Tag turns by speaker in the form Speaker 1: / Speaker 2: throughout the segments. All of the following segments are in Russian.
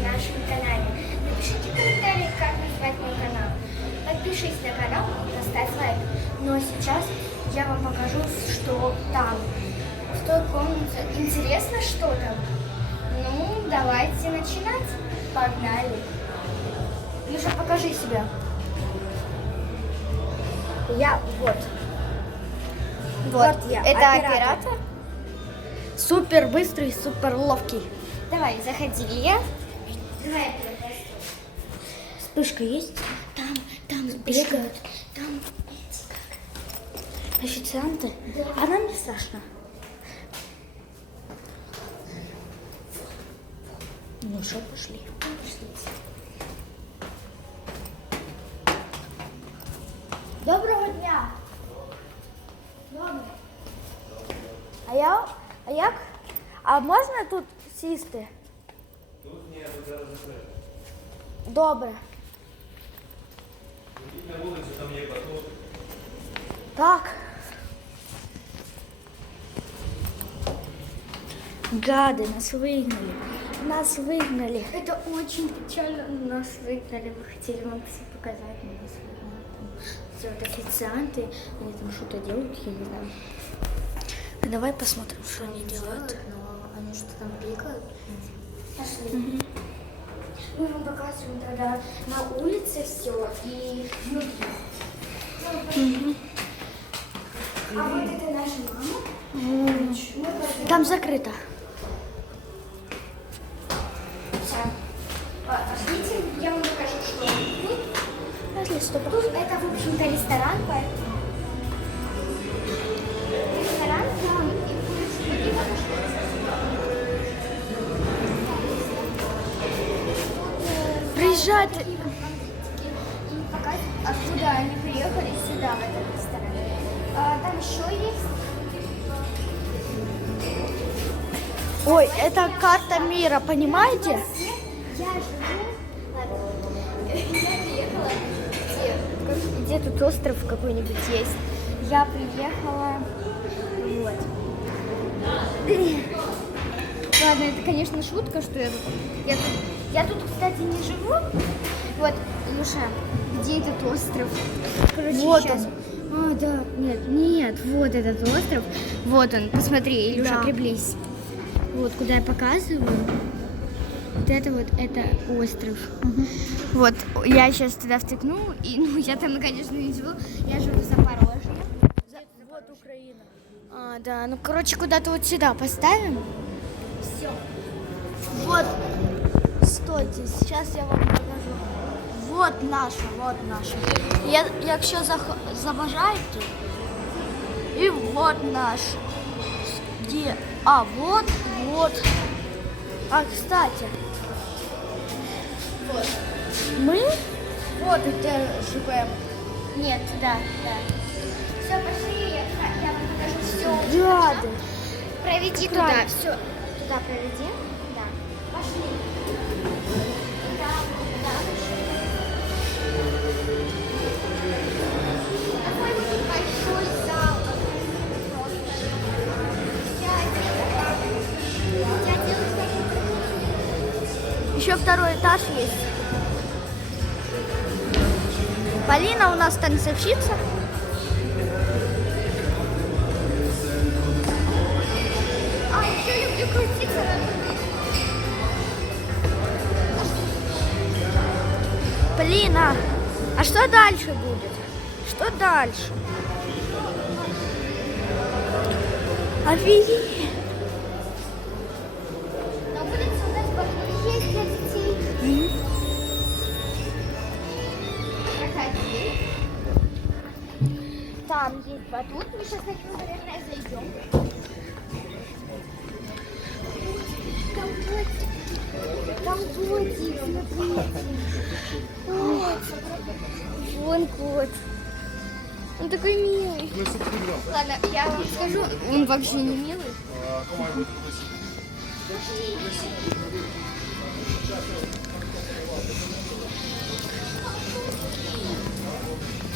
Speaker 1: на нашем канале. Напишите комментарий, как назвать мой канал. Подпишись на канал, поставь лайк. Ну а сейчас я вам покажу, что там. В той комнате. Интересно, что там? Ну, давайте начинать. Погнали. Миша, покажи себя. Я вот. Вот,
Speaker 2: я,
Speaker 1: это
Speaker 2: оператор.
Speaker 1: оператор.
Speaker 2: Супер быстрый, супер ловкий.
Speaker 1: Давай, заходи. Я. Давай я тебя просто.
Speaker 2: Вспышка есть?
Speaker 1: Там, там бегают. Там эти как.
Speaker 2: Официанты? А нам не страшно. Ну что, пошли. Доброго дня!
Speaker 1: Добре.
Speaker 2: А я. А як? А можна тут сісти?
Speaker 3: Тут ні, тут зараз закрито.
Speaker 2: Добре.
Speaker 3: Ідіть на вулицю, там є батут.
Speaker 2: Так. Гады, нас выгнали. Нас выгнали.
Speaker 1: Это очень печально. Нас выгнали. Мы хотели вам все показать. но Нас выгнали. Там все вот официанты. Они там что-то делают, я не знаю.
Speaker 2: Давай посмотрим, что они делают.
Speaker 1: Но они что там пикают. Пошли. Мы вам показываем тогда на улице все и внутри. А вот это наша мама. Мы.
Speaker 2: Там закрыто.
Speaker 1: Всё. А, Пошлите, я вам покажу, что тут.
Speaker 2: Пошли, стоп.
Speaker 1: Тут это, в общем-то, ресторан, поэтому...
Speaker 2: Приезжать.
Speaker 1: И показывают, откуда они приехали сюда, в этот ресторан. А, там еще есть...
Speaker 2: Ой, это карта мира, понимаете?
Speaker 1: Я живу... Ладно. Я приехала... Где, где тут остров какой-нибудь есть? Я приехала... Вот. Ладно, это, конечно, шутка, что я тут... Я тут, я тут, кстати, не живу. Вот, Илюша, где этот остров? Короче,
Speaker 2: Вот
Speaker 1: щас-
Speaker 2: он.
Speaker 1: А, да, нет, нет, вот этот остров. Вот он, посмотри, Илюша,
Speaker 2: Да.
Speaker 1: приблизь. Вот, куда я показываю. Вот это вот, это остров. Вот, я сейчас туда втыкну, и, ну, я там, конечно, не живу, я живу в Запорожье.
Speaker 2: Вот Украина.
Speaker 1: А, да, ну, короче, куда-то вот сюда поставим.
Speaker 2: Все. Вот. Стойте, сейчас я вам покажу. Вот наша, вот наша. Я, якщо забажаєте, і вот наш. Где? А, вот, вот. А, кстати. Вот. Мы вот где живем.
Speaker 1: Нет, да, да. Все, пошли, я, я вам покажу все.
Speaker 2: Гады.
Speaker 1: Проведи
Speaker 2: Край.
Speaker 1: туда, все. Туда проведи.
Speaker 2: Второй этаж есть. Полина у нас танцовщица.
Speaker 1: А.
Speaker 2: Полина, а что дальше будет? Что дальше? Офигеть.
Speaker 1: там есть батут. Мы сейчас на него, наверное, зайдем. Там Компотик, смотрите. Вот. Вон кот. Он такой милый. Ладно, я вам скажу, он вообще не милый. Thank you.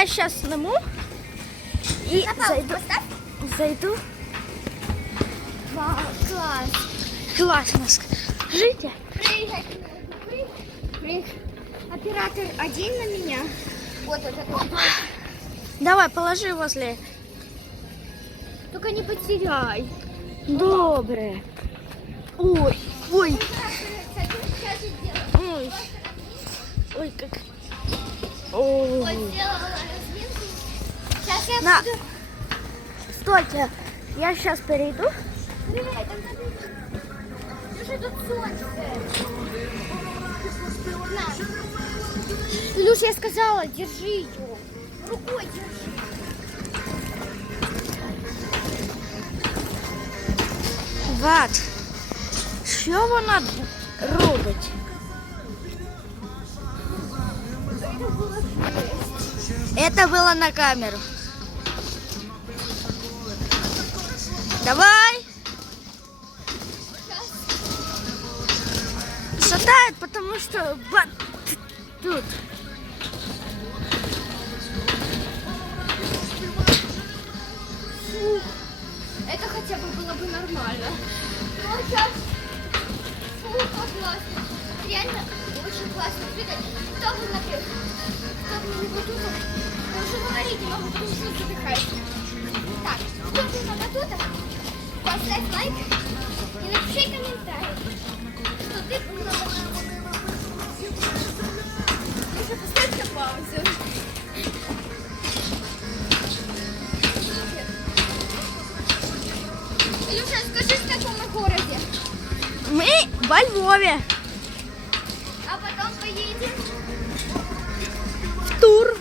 Speaker 2: Я сейчас сниму и
Speaker 1: На
Speaker 2: зайду.
Speaker 1: поставь.
Speaker 2: Зайду.
Speaker 1: Вау, класс.
Speaker 2: Классно. Скажите.
Speaker 1: Прыгай. Оператор один на меня. Вот это.
Speaker 2: Давай, положи возле.
Speaker 1: Только не потеряй.
Speaker 2: Добре. Ой, ой, ой. Ой, как.
Speaker 1: Сейчас я
Speaker 2: На.
Speaker 1: буду...
Speaker 2: Стойте, я сейчас перейду.
Speaker 1: Тут солнце. Илюш, я сказала, держи ее. Рукой держи.
Speaker 2: Ват. Що вона робить? Это было на камеру. Давай. Шатает, потому что тут.
Speaker 1: Это хотя бы было бы нормально. Ну, сейчас... Фу, классно. Реально очень классно. Кто бы напрыг? Кто бы? Я уже говорить не могу, потому что задыхаюсь. Так, кто бы на батутах? Поставь лайк и напиши комментарий, что ты был на батутах. Паузу. Илюша, скажи, в каком мы городе?
Speaker 2: Мы во Львове. В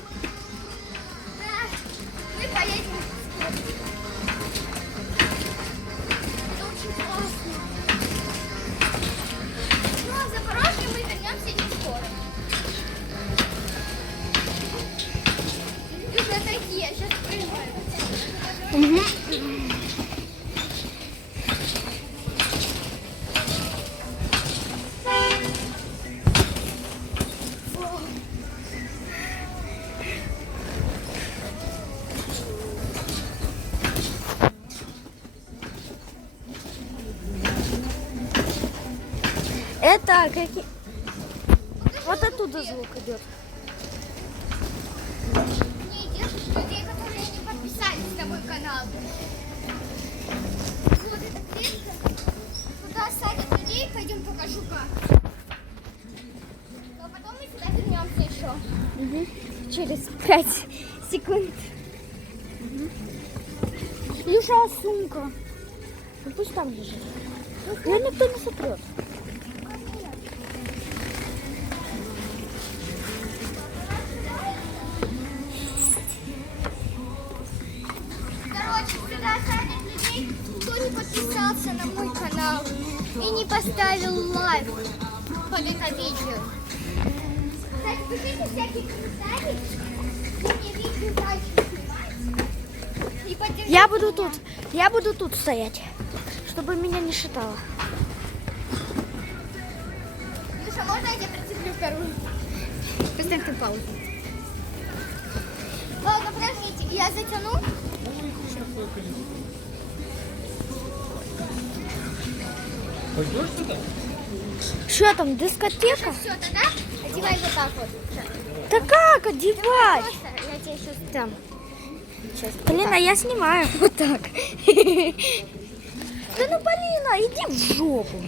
Speaker 1: Это
Speaker 2: какие... Вот оттуда звук идет.
Speaker 1: Не держишь людей, которые не подписались на мой канал. Вот эта клетка. Туда садят людей, пойдем покажу как. Но потом мы сюда вернемся еще. Через пять секунд.
Speaker 2: Илюша, а сумка? Ну пусть там лежит. Ее никто не сотрет.
Speaker 1: Подписался на мой канал и не поставил лайк под это видео. Кстати, пишите всякие комментарии, где мне видео дальше снимать.
Speaker 2: Я буду
Speaker 1: меня.
Speaker 2: тут. Я буду тут стоять, чтобы меня не шатало.
Speaker 1: Слушай, можно я тебе прицеплю вторую? Поставь ты паузу. Ладно, подождите, я затяну.
Speaker 3: Пойдешь туда?
Speaker 2: Что там, дискотека?
Speaker 1: Все, тогда одевай вот так вот.
Speaker 2: Да как одевать?
Speaker 1: Я тебе сейчас там. Сейчас.
Speaker 2: Блин, а я снимаю.
Speaker 1: Вот так.
Speaker 2: Да ну, Полина, иди в жопу.